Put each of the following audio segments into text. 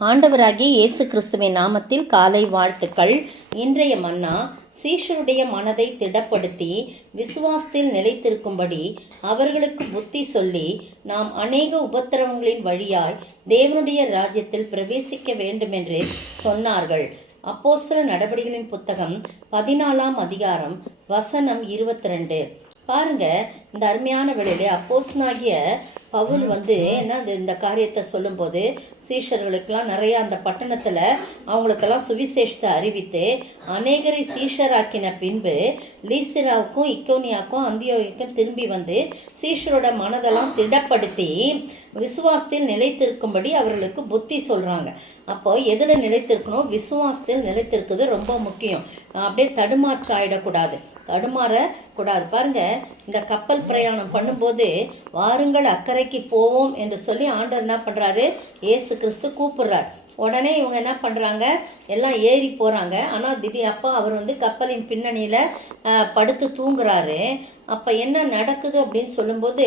ஆண்டவராகிய இயேசு கிறிஸ்துவின் நாமத்தில் காலை வாழ்த்துக்கள். இன்றைய மன்னா, சீஷருடைய மனதை திடப்படுத்தி விசுவாசத்தில் நிலைத்திருக்கும்படி அவர்களுக்கு புத்தி சொல்லி, நாம் அநேக உபத்திரவங்களின் வழியாய் தேவனுடைய ராஜ்யத்தில் பிரவேசிக்க வேண்டுமென்று சொன்னார்கள். அப்போஸ்தல நடவடிக்கைகளின் புத்தகம் 14ஆம் அதிகாரம் வசனம் 22. பாருங்க, இந்த அருமையான வேளையிலே அப்போஸ்தலனாகிய பவுல் என்ன இந்த காரியத்தை சொல்லும்போது சீஷர்களுக்கெல்லாம் நிறையா அந்த பட்டணத்தில் அவங்களுக்கெல்லாம் சுவிசேஷத்தை அறிவித்து அநேகரை சீஷராக்கின பின்பு லீஸ்திராவுக்கும் இக்கோனியாவுக்கும் அந்தியோகிக்கும் திரும்பி வந்து சீஷரோட மனதெல்லாம் திடப்படுத்தி விசுவாசத்தில் நிலைத்திருக்கும்படி அவர்களுக்கு புத்தி சொல்கிறாங்க. அப்போ எதில் நிலைத்திருக்கணும்? விசுவாசத்தில் நிலைத்திருக்குது ரொம்ப முக்கியம். அப்படியே தடுமாற்றாயிடக்கூடாது, தடுமாறக்கூடாது. பாருங்க, இந்த கப்பல் பிரயாணம் பண்ணும்போது வாருங்கள் அக்கறைக்கு போவோம் என்று சொல்லி ஆண்டவர் என்ன பண்ணுறாரு? இயேசு கிறிஸ்து கூப்பிடுறார். உடனே இவங்க என்ன பண்ணுறாங்க? எல்லாம் ஏறி போகிறாங்க. ஆனால் அப்போ அவர் கப்பலின் பின்னணியில் படுத்து தூங்குறாரு. அப்போ என்ன நடக்குது அப்படின்னு சொல்லும்போது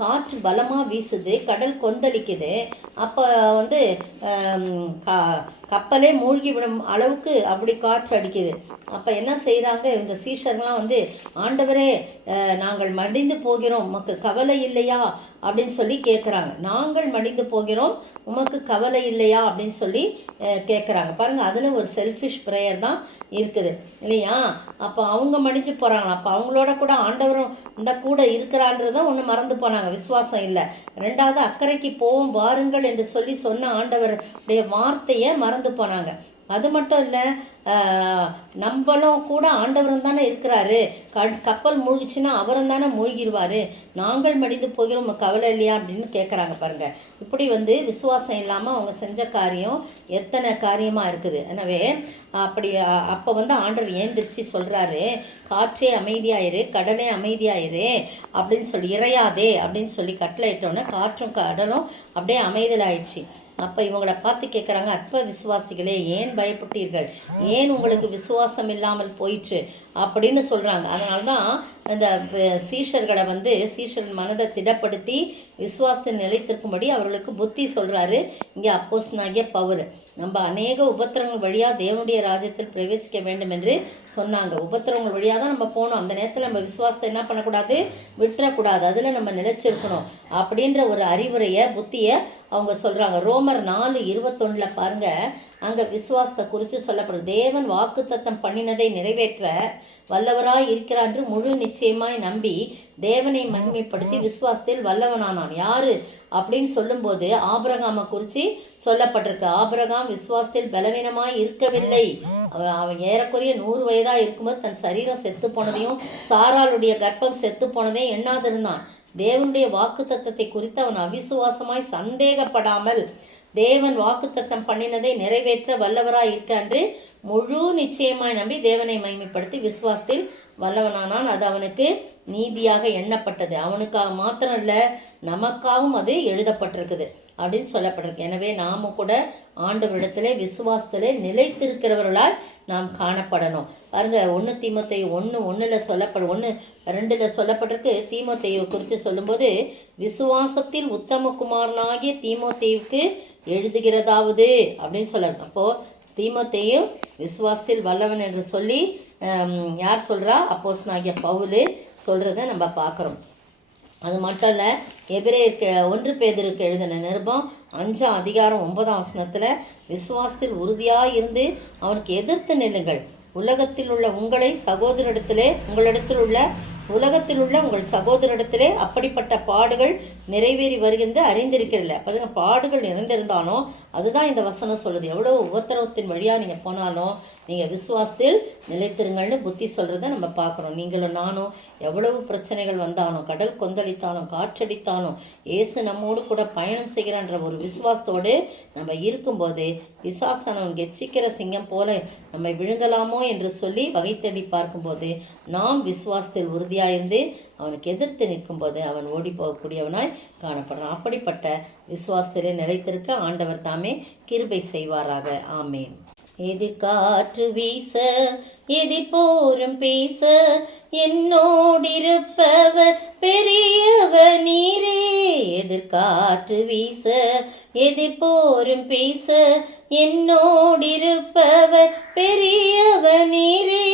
காற்று பலமாக வீசுது, கடல் கொந்தளிக்குது. அப்போ கப்பலே மூழ்கி விடும் அளவுக்கு அப்படி காற்று அடிக்குது. அப்போ என்ன செய்கிறாங்க? இந்த சீஷர்லாம் ஆண்டவரே, நாங்கள் மடிந்து போகிறோம், உமக்கு கவலை இல்லையா அப்படின்னு சொல்லி கேட்குறாங்க. நாங்கள் மடிந்து போகிறோம், உமக்கு கவலை இல்லையா அப்படின்னு சொல்லி கேட்குறாங்க. பாருங்கள், அதில் ஒரு செல்ஃபிஷ் ப்ரேயர் தான் இருக்குது இல்லையா? அப்போ அவங்க மடிஞ்சு போகிறாங்களா? அப்போ அவங்களோட கூட ஆண்டவரும் இந்த கூட இருக்கிறான்றதான் ஒன்று மறந்து போனாங்க, விசுவாசம் இல்லை. ரெண்டாவது, அக்கறைக்கு போவோம் வாருங்கள் என்று சொல்லி சொன்ன ஆண்டவருடைய வார்த்தையை மறந்து போனாங்க. அது மட்டும் இல்லை, நம்மளும் கூட ஆண்டவரும் தானே இருக்கிறாரு. கப்பல் மூழ்கிச்சுன்னா அவரும் தானே மூழ்கிடுவார். நாங்கள் மடிந்து போகிறோம், கவலை இல்லையா அப்படின்னு கேட்குறாங்க. பாருங்கள், இப்படி விசுவாசம் இல்லாமல் அவங்க செஞ்ச காரியம் எத்தனை காரியமாக இருக்குது. எனவே அப்போ ஆண்டவர் ஏந்திரிச்சு சொல்கிறாரு, காற்றே அமைதியாயிரு, கடலே அமைதியாயிரு அப்படின்னு சொல்லி, இறையாதே அப்படின்னு சொல்லி கட்டளையிட்டோன்னே காற்றும் கடலும் அப்படியே அமைதலாயிடுச்சு. அப்போ இவங்களை பார்த்து கேட்குறாங்க, அற்ப விசுவாசிகளே, ஏன் பயப்பட்டீர்கள்? ஏன் உங்களுக்கு விசுவாசம் இல்லாமல் போயிற்று அப்படின்னு சொல்கிறாங்க. அதனால தான் இந்த சீஷர்களை சீஷர்கள் மனதை திடப்படுத்தி விசுவாசத்தை நிலைத்திருக்கும்படி அவர்களுக்கு புத்தி சொல்கிறாரு இங்கே அப்போஸ்தலனாகிய பவுல். நம்ம அநேக உபத்திரங்கள் வழியாக தேவனுடைய ராஜ்யத்தில் பிரவேசிக்க வேண்டும் என்று சொன்னாங்க. உபத்திரங்கள் வழியாக தான் நம்ம போகணும். அந்த நேரத்தில் நம்ம விசுவாசத்தை என்ன பண்ணக்கூடாது? விட்டுறக்கூடாது. அதில் நம்ம நிலைச்சிருக்கணும் அப்படின்ற ஒரு அறிவுரையை, புத்தியை அவங்க சொல்கிறாங்க. ரோமர் 4:21 பாருங்கள், அங்கே விசுவாசத்தை குறித்து சொல்லப்படுது. தேவன் வாக்குத்தத்தம் பண்ணினதை நிறைவேற்ற வல்லவராய் இருக்கிறார் என்று முழு நிச்சயமாய் நம்பி தேவனை மகிமைப்படுத்தி விசுவாசத்தில் வல்லவனானான். யாரு அப்படின்னு சொல்லும்போது ஆபிரகாமை குறித்து சொல்லப்பட்டிருக்கு. ஆபிரகாம் விசுவாசத்தில் பலவீனமாய் இருக்கவில்லை. அவன் ஏறக்குறைய 100 வயதாக இருக்கும்போது தன் சரீரம் செத்து போனதையும் சாராளுடைய கர்ப்பம் செத்து போனதையும் எண்ணாதிருந்தான். தேவனுடைய வாக்கு தத்தத்தை குறித்து அவன் அவிசுவாசமாய் சந்தேகப்படாமல் தேவன் வாக்குத்தத்தம் பண்ணினதை நிறைவேற்ற வல்லவராய் இருக்க என்று முழு நிச்சயமாய் நம்பி தேவனை மகிமைப்படுத்தி விசுவாசத்தில் வல்லவனானான். அது அவனுக்கு நீதியாக எண்ணப்பட்டது. அவனுக்காக மாத்திரம் இல்லை, நமக்காகவும் அது எழுதப்பட்டிருக்குது அப்படின்னு சொல்லப்பட்டிருக்கு. எனவே நாமும் கூட ஆண்டவரிடத்துல விசுவாசத்திலே நிலைத்திருக்கிறவர்களால் நாம் காணப்படணும். பாருங்க, 1 தீமோத்தேயு 1:2 சொல்லப்பட்டிருக்கு. தீமோத்தேயுவை குறித்து சொல்லும்போது, விசுவாசத்தில் உத்தம குமாரனாகிய தீமோத்தேயுவுக்கு எழுதுகிறதாவது அப்படின்னு சொல்லணும். அப்போது தீமோத்தேயு விசுவாசத்தில் வல்லவன் என்று சொல்லி யார் சொல்கிறா? அப்போஸ்தலனாகிய பவுல் சொல்கிறத நம்ம பார்க்குறோம். அது மட்டும் இல்லை, எபிரேயருக்கு 1 பேதுருக்கு எழுதின நிருபம் 5ஆம் அதிகாரம் 9ஆம் வசனத்தில், விசுவாசத்தில் உறுதியாக இருந்து அவனுக்கு எதிர்த்து நில்லுங்கள். உலகத்தில் உள்ள உலகத்தில் உள்ள உங்கள் சகோதரிடத்திலே அப்படிப்பட்ட பாடுகள் நிறைவேறி வருகின்ற அறிந்திருக்கிறதில்ல. அப்போ பாடுகள் நிறைந்திருந்தாலும் அதுதான் இந்த வசனம் சொல்லுது. எவ்வளோ உபத்திரவத்தின் வழியாக நீங்கள் போனாலும் நீங்கள் விசுவாசத்தில் நிலைத்திருங்கள்னு புத்தி சொல்கிறத நம்ம பார்க்குறோம். நீங்களும் நானும் எவ்வளவு பிரச்சனைகள் வந்தாலும், கடல் கொந்தளித்தாலும், காற்றடித்தாலும், இயேசு நம்மோடு கூட பயணம் செய்கிறான்ற ஒரு விசுவாசத்தோடு நம்ம இருக்கும்போது பிசாசானவன் கெச்சிக்கிற சிங்கம் போல நம்மை விழுங்கலாமோ என்று சொல்லி வகை தேடி பார்க்கும்போது நாம் விசுவாசத்தில் உறுதியாயிருந்து அவனுக்கு எதிர்த்து நிற்கும்போது அவன் ஓடி போகக்கூடியவனாய் காணப்படுறான். அப்படிப்பட்ட விசுவாசத்திலே நிலைத்திருக்க ஆண்டவர் தாமே கிருபை செய்வாராக. ஆமேன். எதிர்காற்று வீச எதிர்போரும் பேச என்னோடிருப்பவர் பெரியவர் நீரே. எதிர்காற்று வீச எதிர்போரும் பேச என்னோடிருப்பவர் பெரியவர் நீரே.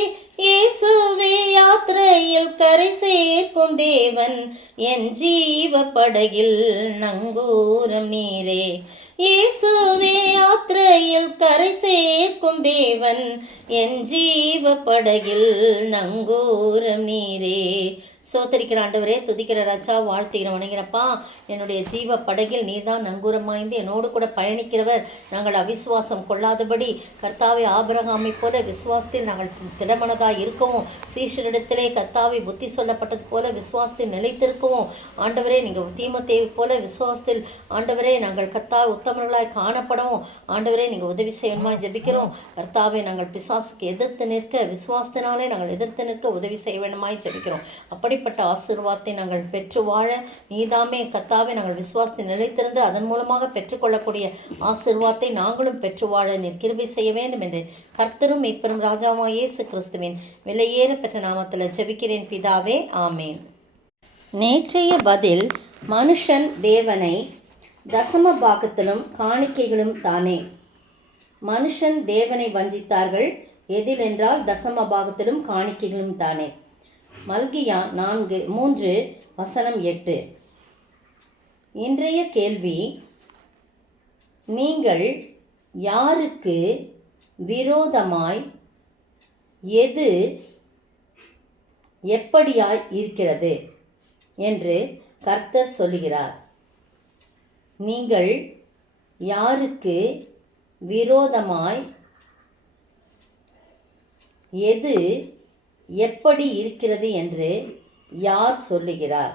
இயேசுவே யாத்திரையில் கரை சேர்க்கும் தேவன், என் ஜீவ படகில் நங்கூரம் நீரே. இயேசுவே யாத்திரையில் கரை சேர்க்கும் தேவன், என் ஜீவ படகில் நங்கூரம் நீரே. சோத்தரிக்கிற ஆண்டவரே, துதிக்கிற ராஜா, வாழ்த்துகிற வணங்கிறப்பா. என்னுடைய ஜீவ படகில் நீர்தான் நங்கூரமாய்ந்து என்னோடு கூட பயணிக்கிறவர். நாங்கள் அவிசுவாசம் கொள்ளாதபடி கர்த்தாவை ஆபிரகாமை போல விசுவாசத்தில் நாங்கள் திடமனதாக இருக்கவும், சீஷரிடத்திலே கர்த்தாவை புத்தி சொல்லப்பட்டது போல விசுவாசத்தில் நிலைத்திருக்கவும், ஆண்டவரே நீங்கள் தீமோத்தேயுவை போல விசுவாசத்தில் ஆண்டவரே நாங்கள் கர்த்தாவை உத்தமர்களாய் காணப்படவும் ஆண்டவரே நீங்கள் உதவி செய்யணுமாய் ஜெபிக்கிறோம். கர்த்தாவை நாங்கள் பிசாசுக்கு எதிர்த்து நிற்க, விசுவாசத்தினாலே நாங்கள் எதிர்த்து நிற்க உதவி செய்ய வேண்டுமாய் ஜெபிக்கிறோம். அப்படிப்பட்ட ஆசீர்வாதத்தை நாங்கள் பெற்று வாழ நீதாமே கர்த்தாவே நாங்கள் விசுவாசத்தை நிலைத்திருந்து அதன் மூலமாக பெற்றுக்கொள்ளக்கூடிய ஆசீர்வாதத்தை நாங்களும் பெற்று வாழ நீர் கிருபை செய்ய வேண்டும் என்று கர்த்தரும் மீட்பரும் ராஜாவாகிய இயேசு கிறிஸ்துவின் விலையேற பெற்ற நாமத்தில் ஜெபிக்கிறேன் பிதாவே, ஆமேன். நேற்றைய பதில், மனுஷன் தேவனை தசம பாகத்திலும் காணிக்கைகளும் தானே. மனுஷன் தேவனை வஞ்சித்தார்கள் எதில் என்றால் தசம பாகத்திலும் காணிக்கைகளும் தானே. மல்கியா 4:3-8. இன்றைய கேள்வி, நீங்கள் யாருக்கு விரோதமாய் எது எப்படியாய் இருக்கிறது என்று கர்த்தர் சொல்லுகிறார். நீங்கள் யாருக்கு விரோதமாய் எது எப்படி இருக்கிறது என்று யார் சொல்லுகிறார்?